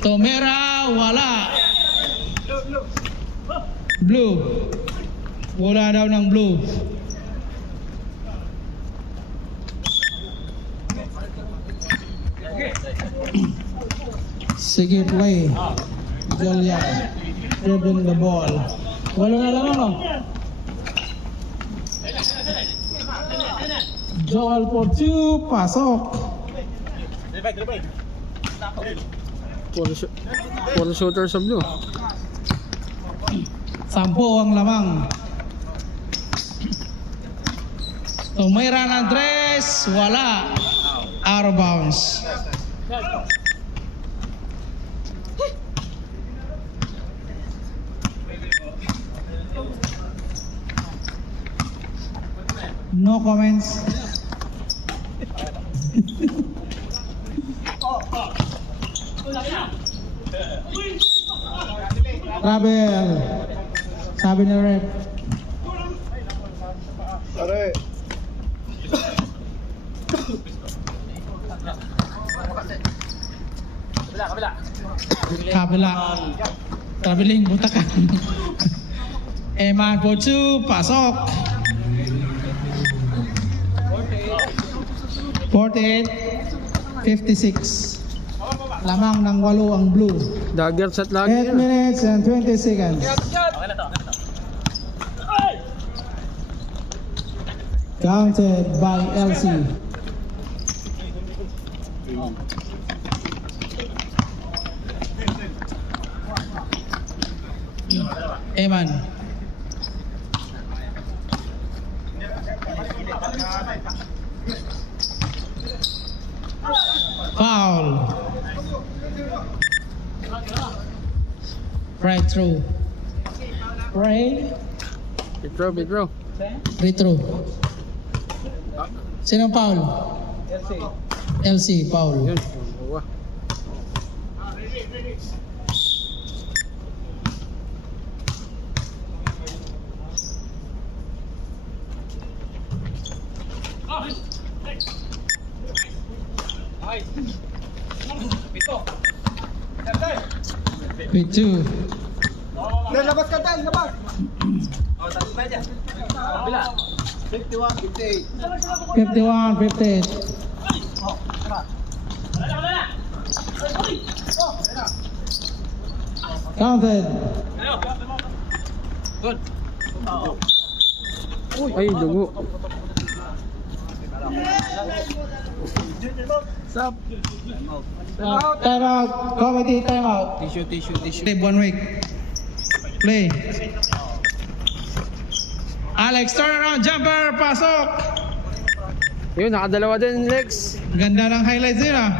Tomera, wala. Blue. Wala daw ng blue. Sige, play. Julia. Dribbling the ball. Wala na lang ako. Joel for 2. Pasok. Puro shooter sa blue. 10 ang lamang. Tumira ng 3. Wala. Out of bounds. No comments. Travel. Sabi ni rep. Pare. Kabila. Traveling, butakan. Eman for 2. Pasok. 48-56. Lamang ng 8 ang blue. Dagger shot lagi 8 minutes and 20 seconds. Counted by LC. Eman. Foul. Right through. Right. Pitro. Retro. Sinong foul? LC foul. Yun. Wah. With 2. Labas ka tayo, labas. Tapos pa dyan. Bila. 51, 58. 51-58. Counted. Ay, dugo. Stop. Time out. Committee time out. Tissue. 1 week. Play. Alex, turn around jumper. Pasok. Yun, nakadalawa din, Lex. Ganda ng highlights din ah.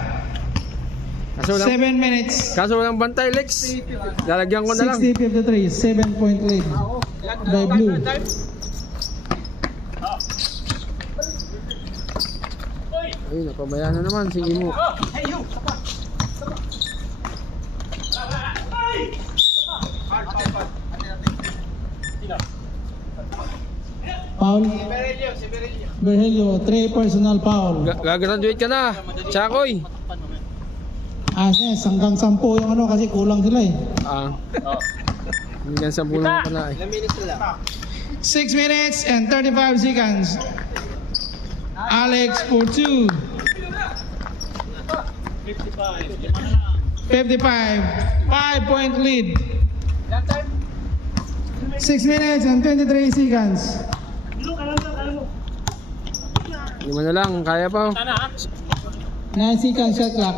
Kaso 7 minutes. walang bantay, Lex. Lalagyan ko na lang. 60-53. 7-point lead by blue. Ayun, napamaya na naman si Imo. Foul. Berhelio, 3 personal foul. Gagraduate ka na, Chakoy. Yes, hanggang 10 yung ano kasi kulang sila eh. Hanggang 10 lang pala eh. 6 minutes and 35 seconds. Alex for 2. 55. 5-point lead. 6 minutes and 23 seconds. 5 na lang, kaya pa. 9 seconds shot clock.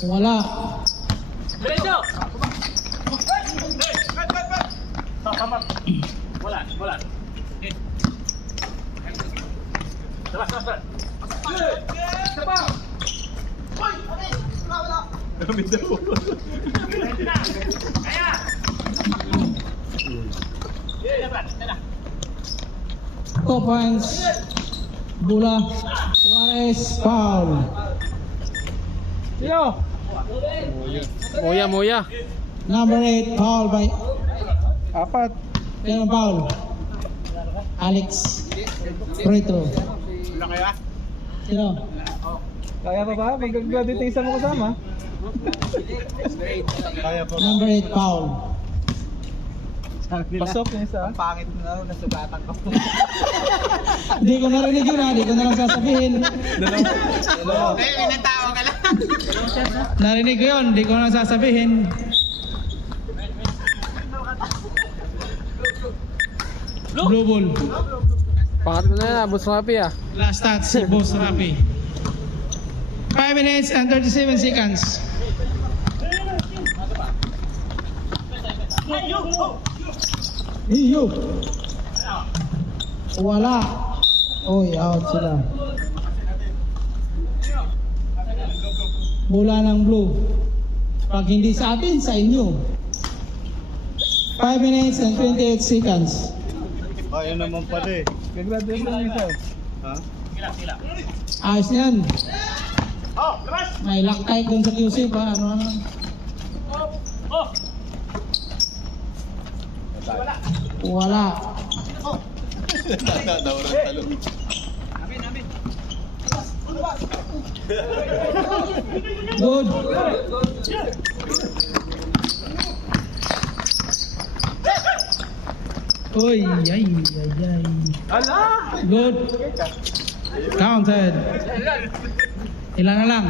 Wala. Two points. Bula. Juarez foul. Moya. Number 8 foul by 4. Sino foul? Alex. Retro. Sino? Kaya pa ba? Mag-graduate yung isa mo kasama. Kaya pa ba? Number 8 foul. Pasok yung isa. Ang pangit na raw, nasugatan ka. Di ko narinig yun ha, di ko na lang sasabihin. Dalawa. Narinig ko yun, di ko na lang sasabihin. Blue ball. Pangatlo na yan, Boss Rapi ah. Last touch si Boss Rapi. 5 minutes and 37 seconds. Iyo. Wala. Oy, out sila. Bola ng blue. Pag hindi sa atin, sa inyo. 5 minutes and 28 seconds. Ayun naman pala eh. Gagraduate lang yung isa. Ha? Ayos na yan. May lock tight dun sa QC pa. Ano? Wala. Good. Oy, ay. Good. Counted. Ilan na lang?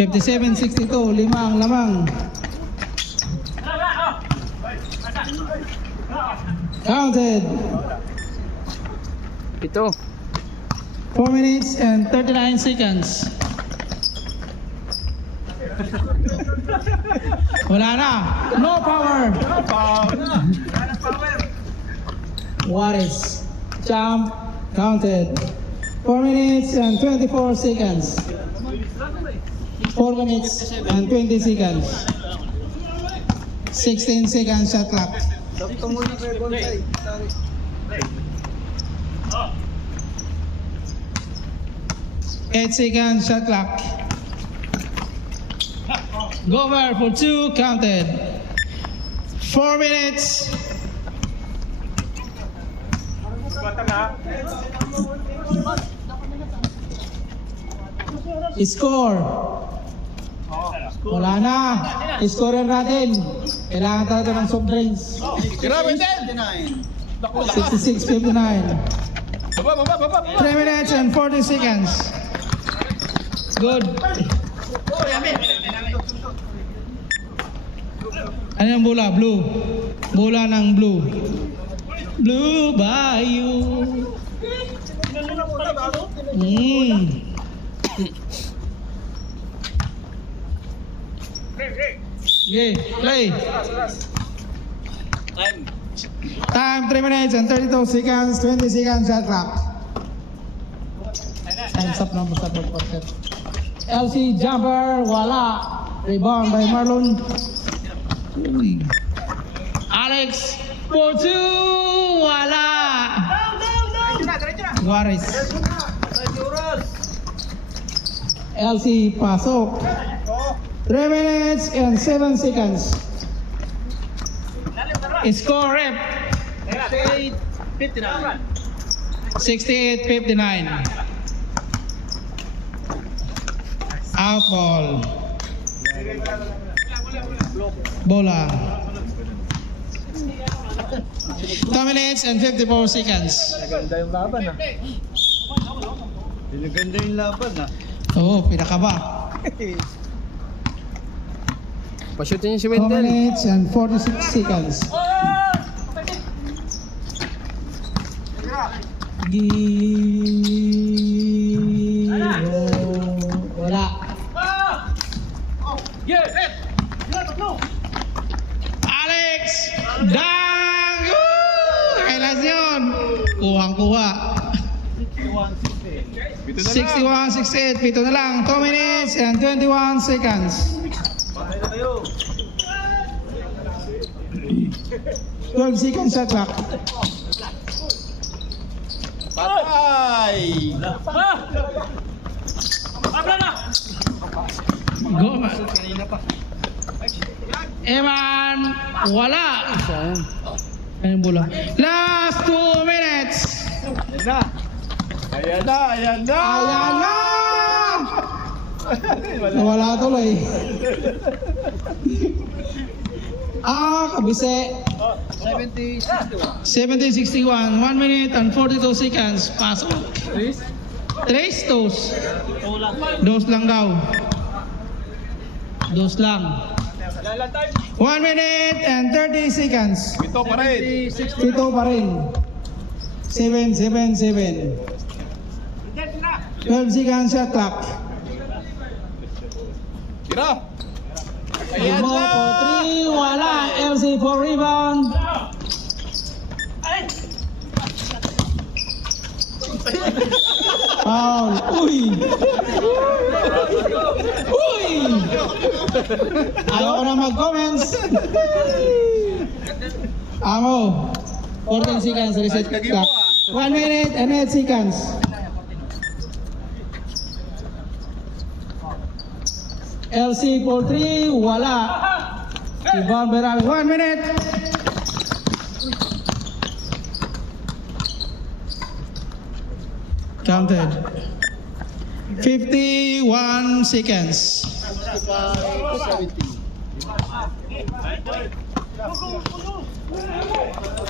57-62, 5 ang lamang. Counted. 7. 4 minutes and 39 seconds. Wala na. No power. Juarez. Jump. Counted. 4 minutes and 24 seconds. 4 minutes and 20 seconds. 16 seconds shot clock. 8 seconds shot clock. Go over for 2, counted. 4 minutes. Score. Wala na. Scorer natin. Kailangan talaga ng soft drinks. 66-59. 3 minutes and 40 seconds. Good. Ano yung bola? Blue. Bola ng blue. Blue Bayou. Okay, play. Time 3 minutes and 32 seconds, 20 seconds shot clock. Time's up na, basta pagpagkat. LC jumper, wala. Rebound by Marlon. Uy. Alex, for 2, wala. Juarez. LC, pasok. 3 minutes and 7 seconds. Score rep. 68-59. Out ball. Bola. 2 minutes and 54 seconds. Ganda yung laban ah. Ganda yung laban ah. Oo, pinakaba. Pa-shoot niyo si 2 Wendell. minutes and 46 seconds. Giro. Wala. Alex! Dang! Kailas yun! Kuhang-kuha. 61-68. Pito na lang. 2 minutes and 21 seconds. 12 seconds shot clock. Patay! Go man. Eman, wala. Sayang. Ayun bola. Last 2 minutes. Yan na. Ayan na, ayan na! Ayan na! Nawala tuloy. Kabise. 70-61. 1 minute and 42 seconds. Pasok. Tres, dos. Dos lang daw. Dos lang. 1 minute and 30 seconds. Ito pa rin. Ito pa rin. 7-7-7. 12 seconds shot clock. Tira! Ayan Mo na! for 3, wala. LC for rebound. Foul. Uy! Uy! Ayaw ko na mag-comments. Amo. 14 seconds. Reset clock. 1 minute and 8 seconds. LC for 3, wala. Rebound Berami. 1 minute. Counted. 51 seconds.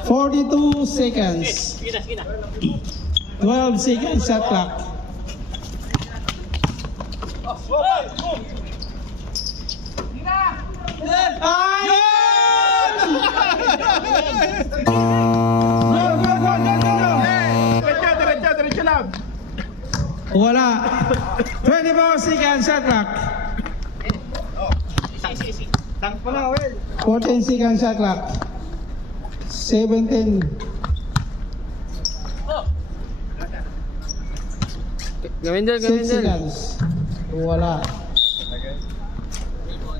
42 seconds. 12 seconds shot clock. Ayun! Diretso lang. Wala. 24 seconds shot clock. 14 seconds shot clock. 17. Gawin din, 6 gawin din. seconds. Wala.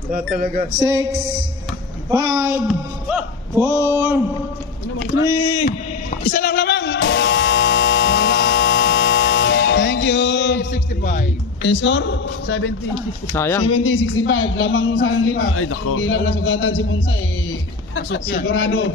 Talaga. 6, 5, 4, 3. Isa lang lamang. Thank you. 65. Score? 70-60. Sayang. 70-65. Lamang sa 5. Ay, nako. Hindi lang nasugatan si Punsa eh. Sigurado.